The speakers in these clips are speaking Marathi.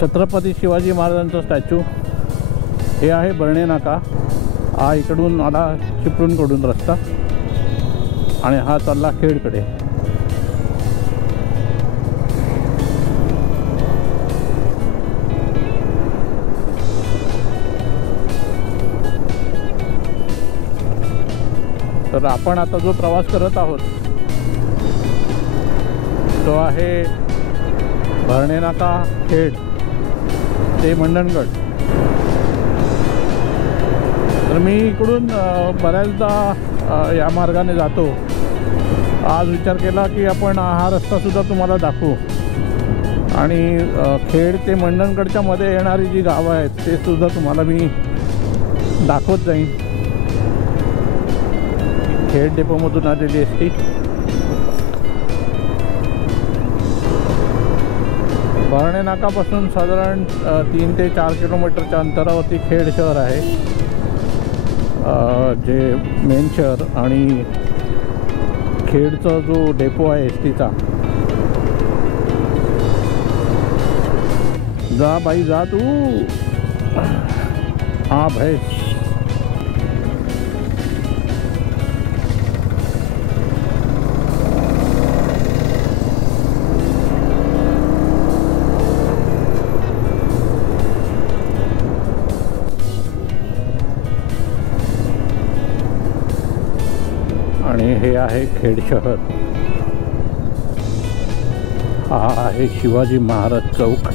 छत्रपती शिवाजी महाराजांचा स्टॅच्यू हे आहे बर्णे नाका। हा इकडून आला चिपळूणकडून रस्ता आणि हा चालला खेडकडे। तर आपण आता जो प्रवास करत आहोत तो आहे बर्णे नाका खेड ते मंडणगड। तर मी इकडून बऱ्याचदा या मार्गाने जातो। आज विचार केला की आपण हा रस्तासुद्धा तुम्हाला दाखवू आणि खेड ते मंडणगडच्या मध्ये येणारी जी गावं आहेत ते सुद्धा तुम्हाला मी दाखवत जाईन। खेड डेपोमधून आलेली एसटी बर्णे नाकापासून साधारण 3 ते 4 किलोमीटरच्या अंतरावरती खेड शहर आहे, जे मेन शहर। आणि खेडचा जो डेपो आहे एसटीचा, जा बाई जा तू, हाँ भैस। आणि हे आहे खेड शहर। हा आहे शिवाजी महाराज चौक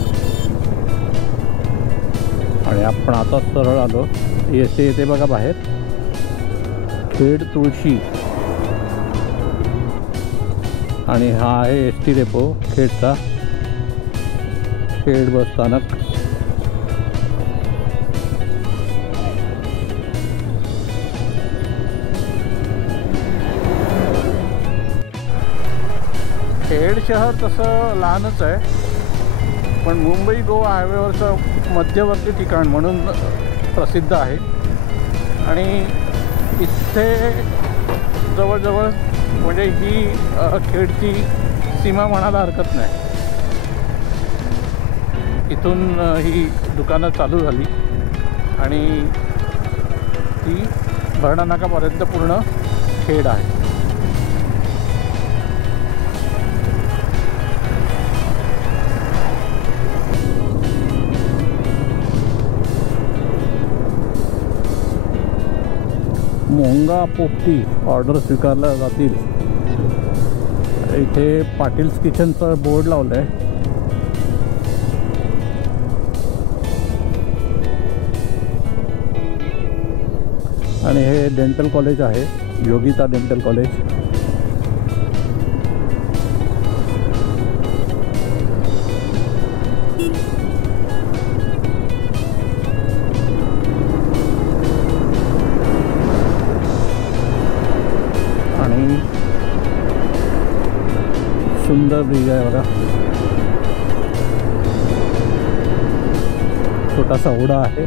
आणि आपण आता सरळ आलो। येते बघा बाहेर खेड तुळशी आणि हा आहे एसटी डेपो खेडचा, खेड बस स्थानक। खेड शहर तसं लहानच आहे पण मुंबई गोवा हायवेवरचं मध्यवर्ती ठिकाण म्हणून प्रसिद्ध आहे आणि इथे जवळजवळ म्हणजे ही खेडची सीमा म्हणायला हरकत नाही। इथून ही दुकानं चालू झाली आणि ती बर्णा नाकापर्यंत पूर्ण खेड आहे। मोंगा पोपटी ऑर्डर स्वीकारल्या जातील। इथे पाटील्स किचनचा बोर्ड लावला आहे आणि हे डेंटल कॉलेज आहे, योगिता डेंटल कॉलेज। सुंदर ब्रिज आहे बघा, छोटासा ओढा आहे।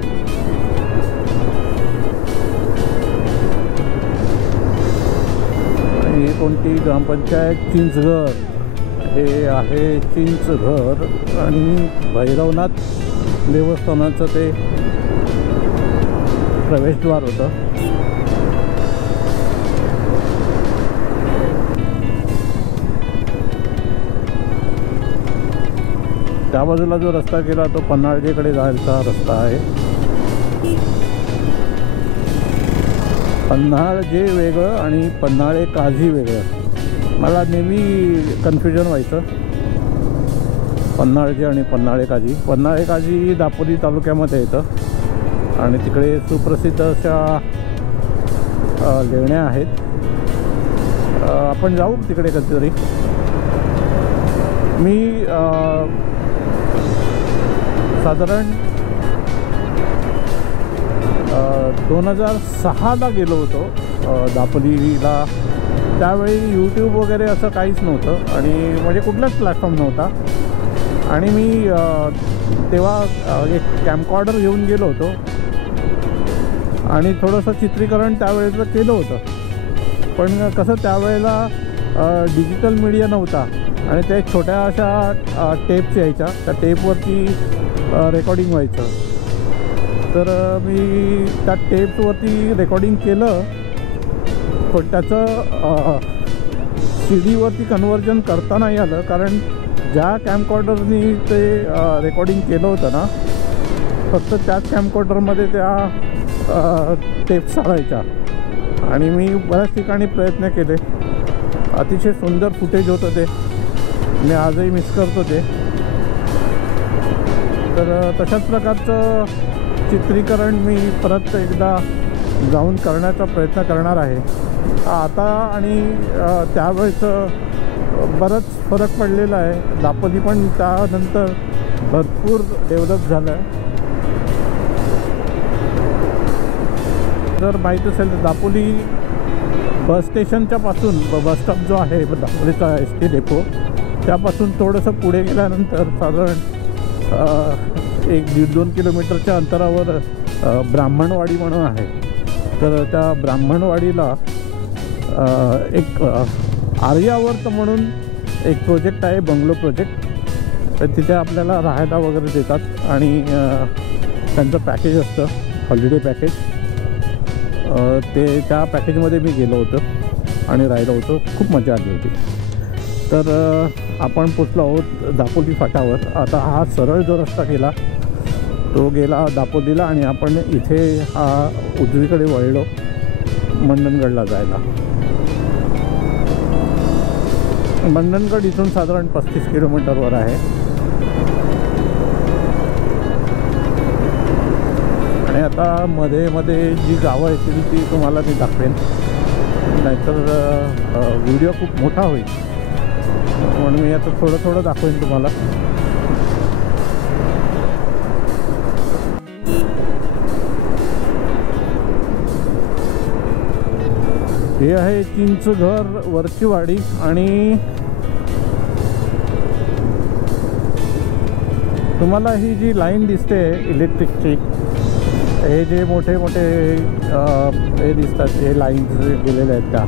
आणि ही कोणती ग्रामपंचायत चिंचघर, हे आहे चिंचघर आणि भैरवनाथ देवस्थानाचं ते प्रवेशद्वार होतं। त्या बाजूला जो रस्ता गेला तो पन्हाळजेकडे जायचा रस्ता आहे। पन्हाळजे वेगळं आणि पन्हाळे काझी वेगळं, मला नेहमी कन्फ्युजन व्हायचं पन्हाळजे आणि पन्हाळे काझी। पन्हाळे काझी दापोली तालुक्यामध्ये येतं आणि तिकडे सुप्रसिद्ध अशा लेण्या आहेत। आपण जाऊ तिकडे कधीतरी। मी साधारण 2006ला गेलो होतो दापोलीला। त्यावेळी यूट्यूब वगैरे असं काहीच नव्हतं आणि म्हणजे कुठलाच प्लॅटफॉर्म नव्हता आणि मी तेव्हा एक कॅमकॉर्डर घेऊन गेलो होतो आणि थोडंसं चित्रीकरण त्यावेळेचं केलं होतं। पण कसं त्यावेळेला डिजिटल मीडिया नव्हता आणि ते छोट्या अशा टेप्स यायच्या, त्या टेपवरती रेकॉर्डिंग व्हायचं. तर मी त्या टेपवरती रेकॉर्डिंग केलं, पण त्याचं CD वरती कन्वर्जन करता नाही आलं, कारण ज्या कॅमकॉर्डरनी ते रेकॉर्डिंग केलं होतं ना, फक्त त्याच कॅमकॉर्डरमध्ये त्या टेप्स चालायच्या. आणि मी बऱ्याच ठिकाणी प्रयत्न केले, अतिशय सुंदर फुटेज होतं ते, मी आजही मिस करतो ते. तर तशाच प्रकारचं चित्रीकरण मी परत एकदा जाऊन करण्याचा प्रयत्न करणार आहे आता. आणि त्यावेळेचं बरंच फरक पडलेला आहे. दापोली पण त्यानंतर भरपूर डेव्हलप झालं आहे. जर माहीत असेल तर दापोली बस स्टेशनच्या पासून बस स्टॉप जो आहे दापोलीचा ST डेपो, त्यापासून थोडंसं पुढे गेल्यानंतर साधारण 1-1.5-2 किलोमीटरच्या अंतरावर ब्राह्मणवाडी म्हणून आहे. तर त्या ब्राह्मणवाडीला एक आर्यावर्त म्हणून एक प्रोजेक्ट आहे, बंगलो प्रोजेक्ट. तर तिथे आपल्याला राहायला वगैरे देतात आणि त्यांचं पॅकेज असतं, हॉलिडे पॅकेज. ते त्या पॅकेजमध्ये मी गेलो होतो आणि राहिलो होतो, खूप मजा आली होती. तर आपण पोचलो आहोत दापोली फाट्यावर. आता हा सरळ जो रस्ता गेला तो गेला दापोलीला, आणि आपण इथे हा उजवीकडे वळलो मंडणगडला जायला. मंडणगड इथून साधारण 35 किलोमीटरवर आहे. आणि आता मध्ये मध्ये जी गावं येतील ती तुम्हाला मी दाखवेन, नाहीतर व्हिडिओ खूप मोठा होईल, म्हणून मी आता थोडं थोडं दाखवेन तुम्हाला. हे आहे चिंचघर वरचीवाडी. आणि तुम्हाला ही जी लाईन दिसते इलेक्ट्रिकची, हे जे मोठे मोठे हे दिसतात, हे लाईन्स गेलेले आहेत, त्या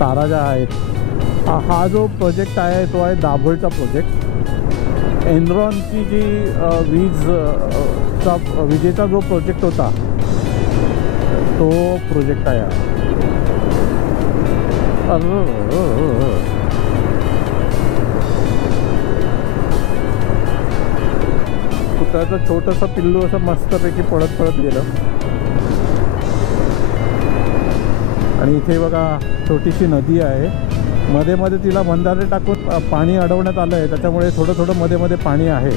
तारा ज्या आहेत, हा जो प्रोजेक्ट आहे तो आहे दाभोळचा प्रोजेक्ट. एनरॉनची जी विजेचा जो प्रोजेक्ट होता तो प्रोजेक्ट आहे. कुत्र्याचं छोटंसं पिल्लू असं मस्तपैकी पळत पळत गेलं. आणि इथे बघा छोटीशी नदी आहे, मध्ये मध्ये तिला बंधारे टाकून पाणी अडवण्यात आलं आहे, त्याच्यामुळे थोडं थोडं मध्ये मध्ये पाणी आहे.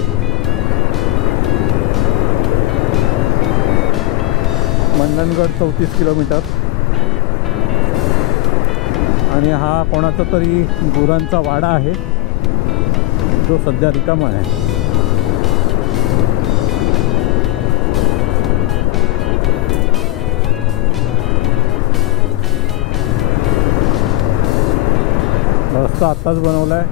मंडणगड 34 किलोमीटर. आणि हा कोणाचा तरी गुरांचा वाडा आहे जो सध्या रिकामा आहे. रस्ता आत्ताच बनवला आहे,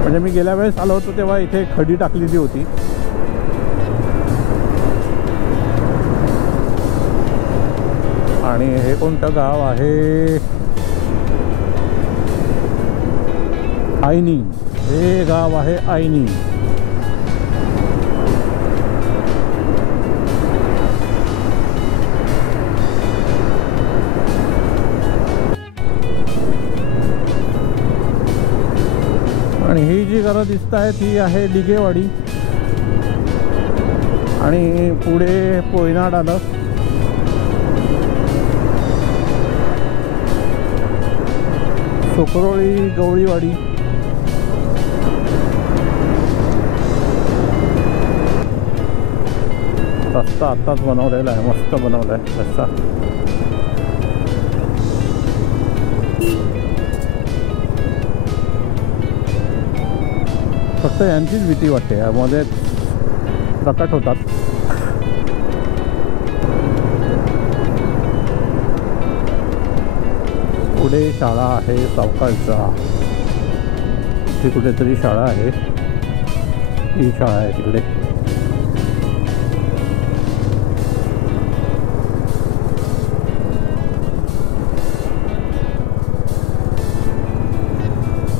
म्हणजे मी गेल्या वेळेस आलो होतो तेव्हा इथे खडी टाकलेली होती. आणि हे कोणतं गाव आहे? आयनी. हे गाव आहे आयनी. आणि ही जी घरं दिसत आहेत ही आहे डिगेवाडी. आणि पुढे पोयनाड आलं. सुकरोळी गवळीवाडी. रस्ता आत्ताच बनवलेला आहे, मस्त बनवला आहे रस्ता. फक्त यांचीच भीती वाटते, यामध्ये प्रकट होतात. पुढे शाळा आहे सावकाळचा, इथे कुठेतरी शाळा आहे. ही शाळा आहे तिकडे.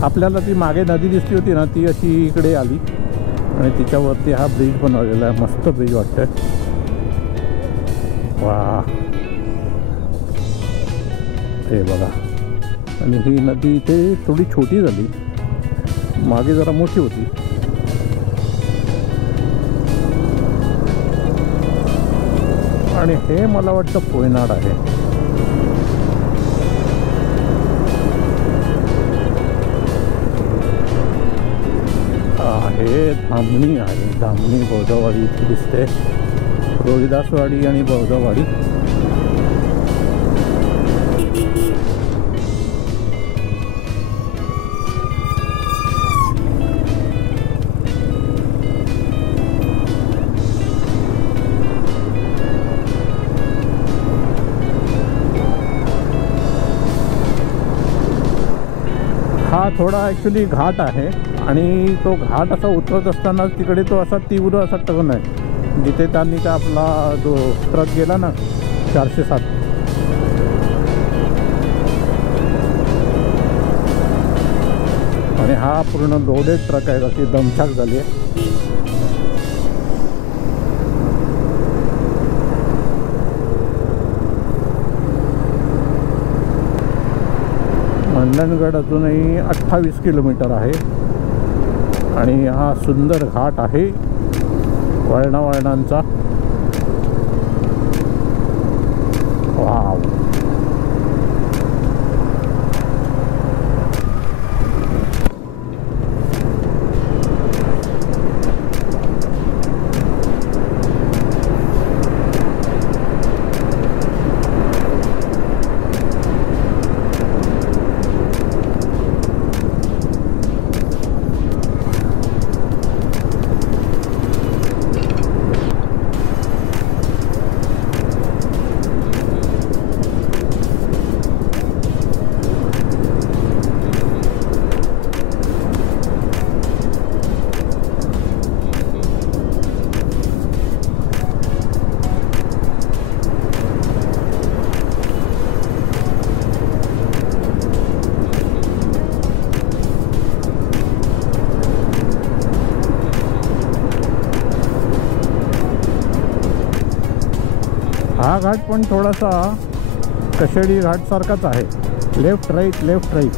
आपल्याला ती मागे नदी दिसली होती ना, ती अशी इकडे आली आणि तिच्यावरती हा ब्रिज बनवलेला आहे. मस्त ब्रिज वाटतंय. वा, हे बघा. आणि ही नदी इथे थोडी छोटी झाली, मागे जरा मोठी होती. आणि हे मला वाटतं पोयनाड आहे. हे धामणी आहे. धामणी बौद्धवाडी इथे दिसते. रोहिदासवाडी आणि बौद्धवाडी. हा थोडा ॲक्च्युली घाट आहे आणि तो घाट असा उतरत असताना तिकडे तो असा तीव्र असा टर्न आहे, जिथे त्यांनी त्या आपला जो ट्रक गेला ना 407, आणि हा पूर्ण लोडेड ट्रक आहे, अशी दमछाक झाली आहे. मंडणगड अजूनही 28 किलोमीटर आहे आणि हा सुंदर घाट आहे वळणावळणांचा. वाव. हा घाट पण थोडासा कशेडी घाट सारखाच आहे. लेफ्ट राईट लेफ्ट राईट,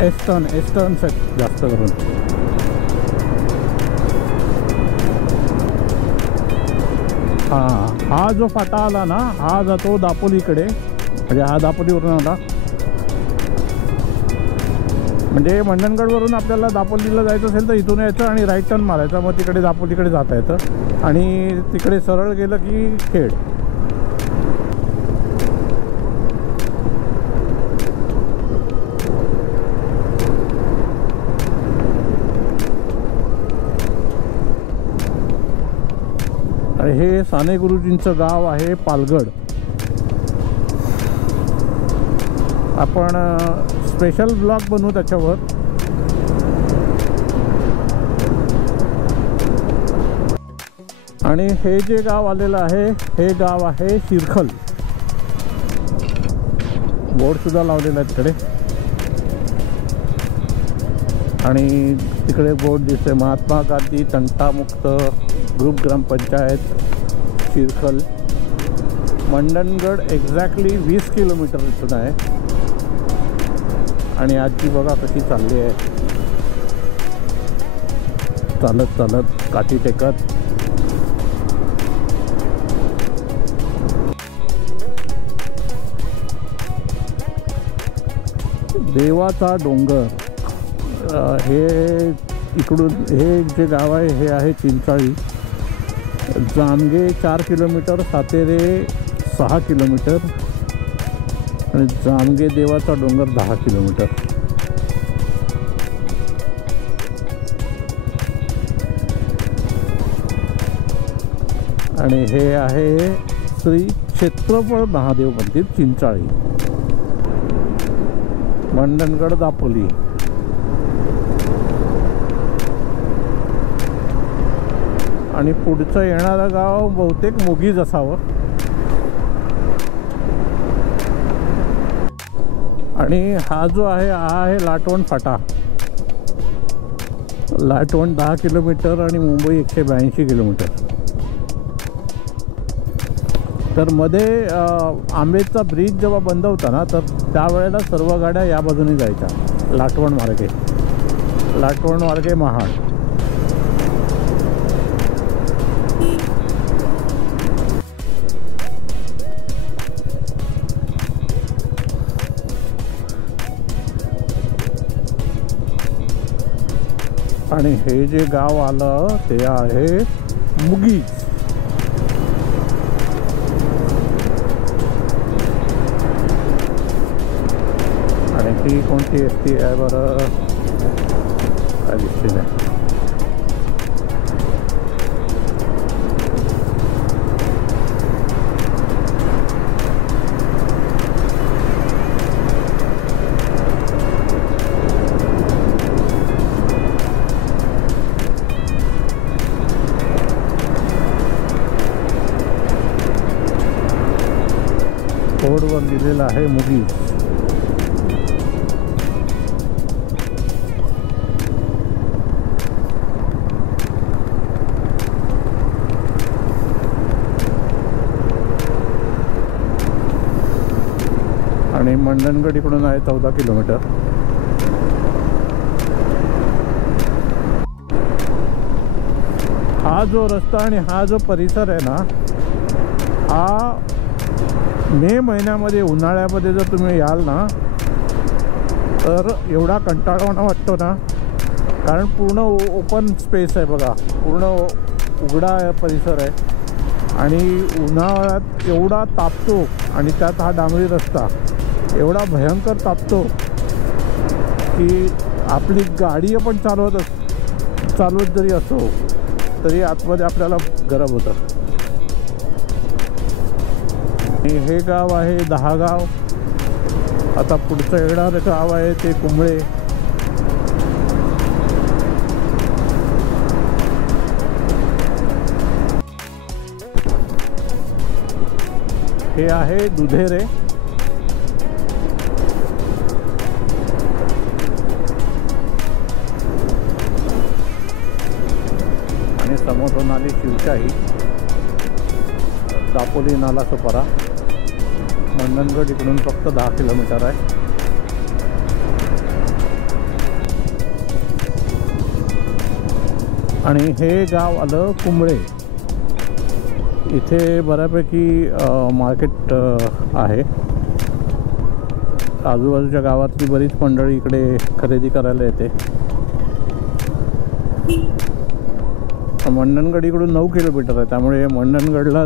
एस्टर्न सेट जास्त करून. हा जो फाटा आला ना, हा जातो दापोलीकडे. म्हणजे हा दापोलीवरून आला, म्हणजे मंडणगडवरून आपल्याला दापोलीला जायचं असेल तर इथून यायचं आणि राईट टर्न मारायचा, मग तिकडे दापोलीकडे जाता येतं आणि तिकडे सरळ गेलं की खेड. आणि हे साने गुरुजींचं गाव आहे पालगड. आपण स्पेशल ब्लॉग बनवू त्याच्यावर. आणि हे जे गाव आलेलं आहे, हे गाव आहे शिरखल. बोर्ड सुद्धा लावलेला आहे तिकडे, आणि तिकडे बोर्ड दिसते महात्मा गांधी तंटामुक्त ग्रुप ग्रामपंचायत शिरखल. मंडणगड एक्झॅक्टली 20 किलोमीटर इथून आहे. आणि आजी बघा कशी चालली आहे, चालत चालत काठी टेकत. देवाचा डोंगर. हे इकडून हे जे गाव आहे हे आहे चिंचाळी. जामगे 4 किलोमीटर, सातेरे 6 किलोमीटर आणि जामगे देवाचा डोंगर 10 किलोमीटर. आणि हे आहे श्री क्षेत्रफळ महादेव मंदिर चिंचाळी, मंडणगड दापोली. आणि पुढचं येणारं गाव बहुतेक मोगीज असावं. आणि हा जो आहे हा आहे लाटवण फाटा. लाटवण 10 किलोमीटर आणि मुंबई 182 किलोमीटर. तर मध्ये आंबेडचा ब्रिज जेव्हा बंद होता ना, तर त्यावेळेला सर्व गाड्या या बाजूने जायच्या लाटवण मार्गे. लाटवण मार्गे महाड. आणि हे जे गाव आलं ते आहे मुगीज. आणि ही कोणती एस टी आहे बरं, काय दिसते नाही. बोर्डवर लिहिलेलं आहे मुगीज. आणि मंडणगड इकडून आहे 14 किलोमीटर. हा जो रस्ता आणि हा जो परिसर आहे ना, हा मे महिन्यामध्ये उन्हाळ्यामध्ये जर तुम्ही याल ना, तर एवढा कंटाळवाणा वाटतो ना, कारण पूर्ण ओपन स्पेस आहे बघा, पूर्ण उघडा परिसर आहे. आणि उन्हाळ्यात एवढा तापतो आणि त्यात हा डांबरी रस्ता एवढा भयंकर तापतो की आपली गाडी आपण चालवत जरी असो तरी आतमध्ये आपल्याला गरम होतं. हे गाव आहे दहागाव. आता पुढचं येणारं गाव आहे ते कुंबळे. हे आहे दुधेरे. आणि समोरून आली शिवशाही. दापोली नालासोपारा. मंडणगड इकडून फक्त 10 किलोमीटर आहे. आणि हे गाव आलं कुंबळे. इथे बऱ्यापैकी मार्केट आहे. आजूबाजूच्या गावातली बरीच मंडळी इकडे खरेदी करायला येते. मंडणगड इकडून 9 किलोमीटर आहे, त्यामुळे मंडणगडला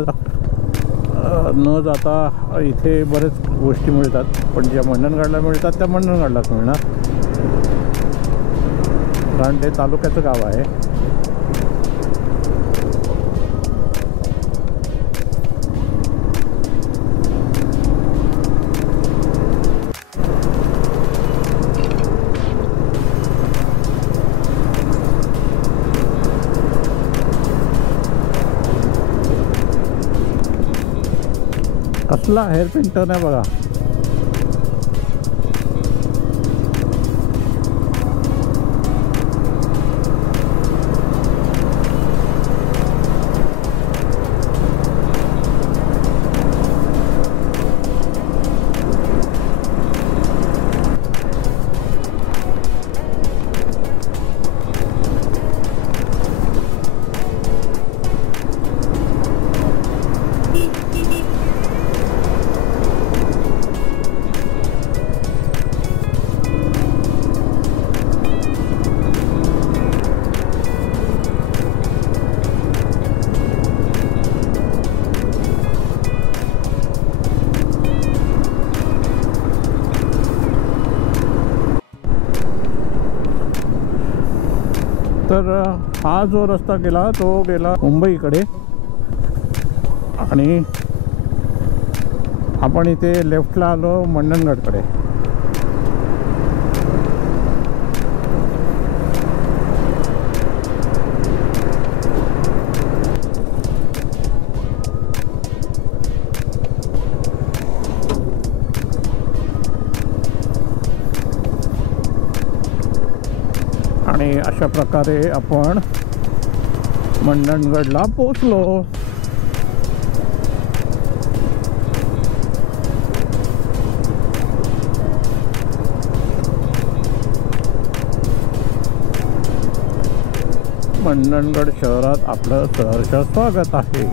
न जाता इथे बरेच गोष्टी मिळतात. पण ज्या मंडणगडला मिळतात त्या मंडणगडलाच मिळणार, कारण ते तालुक्याचं गाव आहे. कसला हेअर पेंटर आहे बघा. तर हा जो रस्ता गेला तो गेला मुंबईकडे आणि आपण इथे लेफ्टला आलो मंडणगडकडे. अशा प्रकारे आपण मंडणगडला पोचलो. मंडणगड शहरात आपलं सहर्ष स्वागत आहे.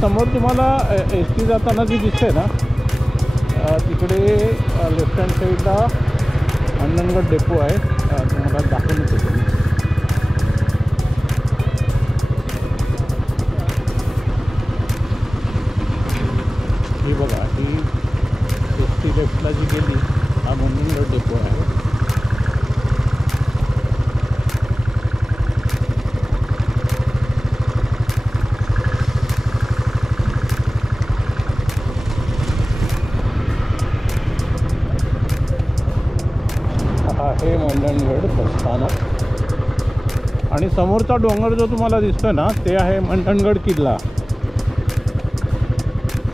समोर तुम्हाला एस टी जाताना जी दिसते ना, तिकडे लेफ्ट हँड साईडला मंडणगड डेपो आहे. तुम्हाला दाखवून येतो. ही बघा, ही एस टी लेफ्टला जी गेली हा मंडणगड डेपो आहे. हे मंडणगड बसस्थानक आणि समोरचा डोंगर जो तुम्हाला दिसतोय ना, ते आहे मंडणगड किल्ला.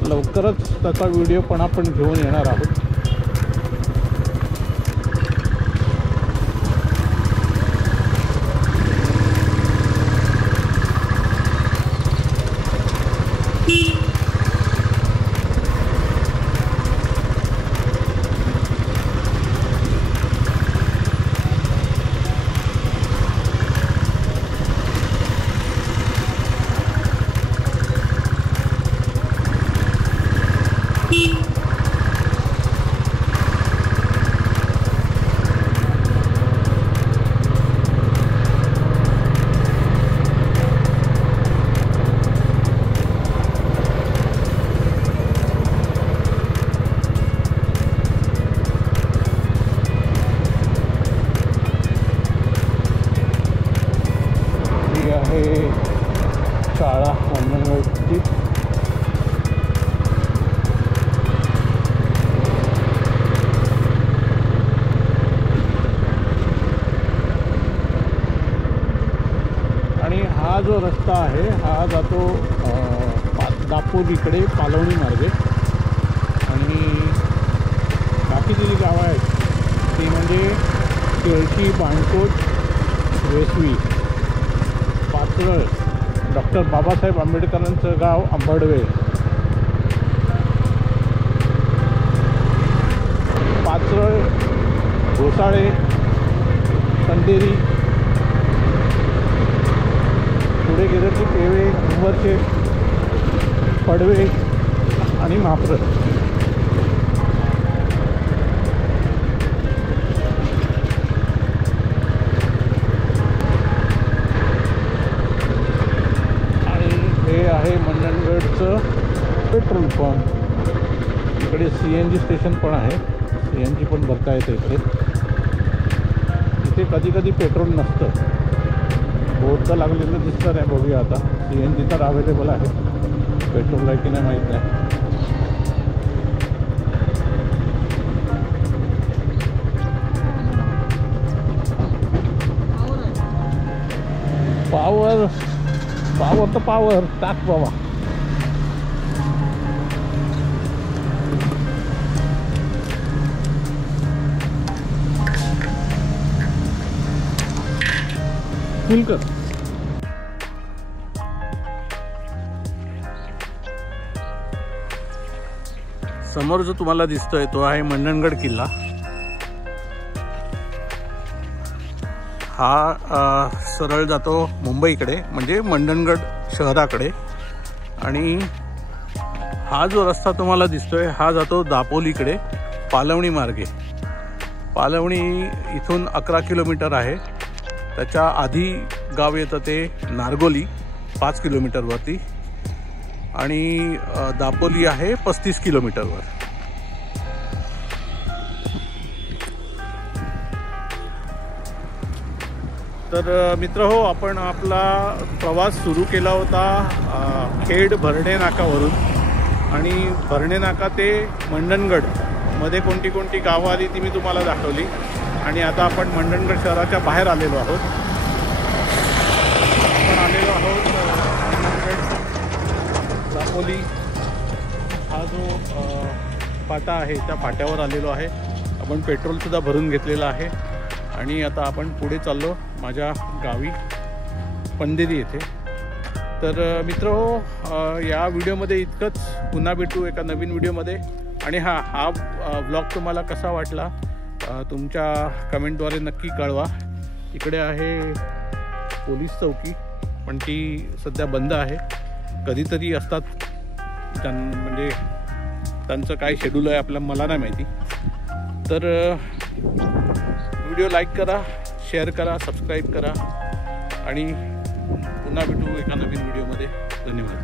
लवकरच त्याचा व्हिडिओ पण आपण घेऊन येणार आहोत. शाळा मंडणगडची. आणि हा जो रस्ता आहे हा जातो दापोलीकडे पालवणी मार्गे. आणि बाकीची जी गावं आहेत ती म्हणजे केळशी, बाणकोट, वेसवी, पाचरळ, डॉक्टर बाबासाहेब आंबेडकरांचं गाव अंबडवे, पाचरळ, घोसाळे, कंदेरी, पुढे गेलं की पेवे, उंबरचे, पडवे आणि म्हाप्रत. आहे मंडणगडचं पेट्रोल पंप. इकडे CNG स्टेशन पण आहे. CNG पण भरता येतं इकडे. इथे कधी कधी पेट्रोल नसतं. बोर्ड लागलेलं दिसतं नाही. बघूया आता. CNG तर अवेलेबल आहे. पेट्रोल आहे की नाही माहीत नाही. पावर तर पावर टाक बाबा. फुल कर. समोर जो तुम्हाला दिसतोय तो आहे मंडणगड किल्ला. हा सरळ जातो मुंबईकडे म्हणजे मंडणगड शहराकडे. आणि हा जो रस्ता तुम्हाला दिसतोय हा जातो दापोलीकडे पालवणी मार्गे. पालवणी इथून 11 किलोमीटर आहे. त्याच्या आधी गाव येतं ते नारगोली 5 किलोमीटरवरती. आणि दापोली आहे 35 किलोमीटरवर. तर मित्रहो, आपण आपला प्रवास सुरू केला होता खेड भरणे नाकावरून, आणि भरणे नाका ते मंडणगड मध्ये कोणती कोणती गावं आली ती मी तुम्हाला दाखवली. आणि आता आपण मंडणगड शहराच्या बाहेर आलेलो आहोत. आपण आलेलो आहोत मंडणगड दापोली हा जो फाटा आहे त्या फाट्यावर आलेलो आहे. आपण पेट्रोलसुद्धा भरून घेतलेलं आहे आणि आता आपण पुढे चाललो माझ्या गावी पंधेरी येथे. तर मित्रहो, या व्हिडिओमध्ये इतकंच. पुन्हा भेटू एका नवीन व्हिडिओमध्ये. आणि हा ब्लॉग तुम्हाला कसा वाटला तुमच्या कमेंटद्वारे नक्की कळवा. इकडे आहे पोलीस चौकी, पण ती सध्या बंद आहे. कधीतरी असतात, म्हणजे त्यांचं काय शेड्यूल आहे मला नाही माहिती. तर व्हिडिओ लाईक करा, शेअर करा, सबस्क्राईब करा आणि पुन्हा भेटू एका नवीन व्हिडिओमध्ये. धन्यवाद.